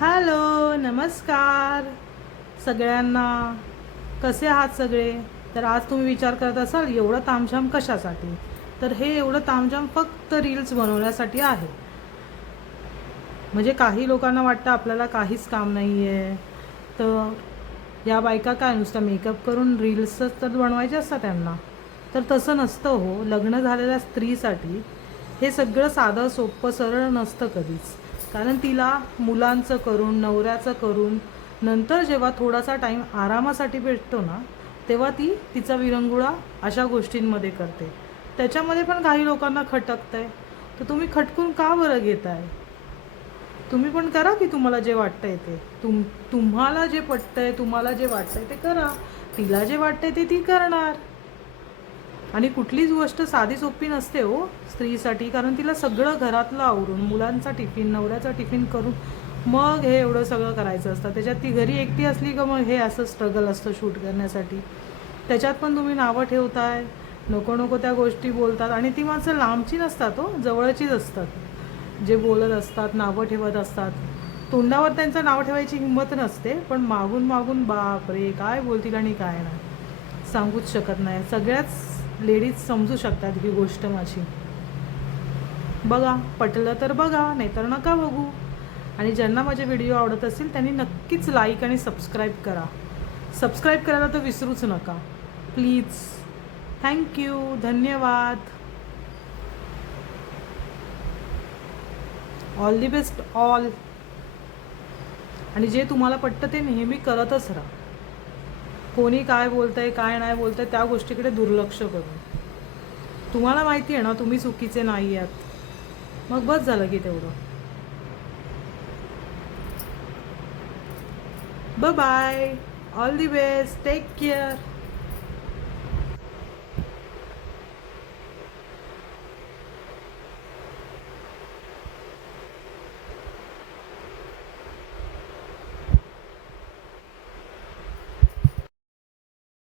Hello नमस्कार. सगळ्यांना कसे आहात सगळे? तर आज तुम्ही विचार करत असाल एवढं तामझाम कशासाठी? तर हे एवढं तामझाम फक्त रील्स बनवण्यासाठी आहे. म्हणजे काही लोकांना वाटतं आपल्याला काहीच काम नाही आहे तर या बायका काय नुसतं मेकअप करून रील्सच तर बनवायचे असतात त्यांना. तर तसं नसतं हो. लग्न झालेल्या स्त्रीसाठी हे सगळं साधं सोपं सरळ नसतं कधीच. कारण तिला मुलांचं करून नवऱ्याचं करून नंतर जेव्हा थोडासा टाईम आरामासाठी भेटतो ना तेव्हा ती तिचा विरंगुळा अशा गोष्टींमध्ये करते. त्याच्यामध्ये पण काही लोकांना खटकतं आहे तर तुम्ही खटकून का बरं घेताय? तुम्ही पण करा की तुम्हाला जे वाटतंय ते. तुम तुम्हाला जे पटतंय तुम्हाला जे वाटतंय ते करा. तिला जे वाटतंय ते ती करणार. आणि कुठलीच गोष्ट साधी सोपी नसते हो स्त्रीसाठी. कारण तिला सगळं घरातलं आवरून मुलांचा टिफिन नवऱ्याचा टिफिन करून मग हे एवढं सगळं करायचं असतं. त्याच्यात ती घरी एकटी असली का मग हे असं स्ट्रगल असतं शूट करण्यासाठी. त्याच्यात पण तुम्ही नावं ठेवताय नको नको त्या गोष्टी बोलतात आणि ती माणसं लांबची नसतात हो जवळचीच असतात. जे बोलत असतात नावं ठेवत असतात. तोंडावर त्यांचं नाव ठेवायची हिंमत नसते पण मागून मागून बाप रे काय बोलतील आणि काय नाही. सांगूच शकत नाही. सगळ्याच लेडीज समजू शकतात ही गोष्ट माझी. बघा पटलं तर बघा नाहीतर नका बघू. आणि ज्यांना माझे व्हिडिओ आवडत असतील त्यांनी नक्कीच लाईक आणि सबस्क्राईब करा. सबस्क्राईब करायला तर विसरूच नका. प्लीज थँक्यू धन्यवाद. ऑल दी बेस्ट ऑल आणि जे तुम्हाला पटतं ते नेहमी करतच राहा. कोणी काय बोलतंय काय नाही बोलतंय त्या गोष्टीकडे दुर्लक्ष करून. तुम्हाला माहिती आहे ना तुम्ही चुकीचे नाही आहात. मग बस झालं की तेवढं. ब bye all the best take care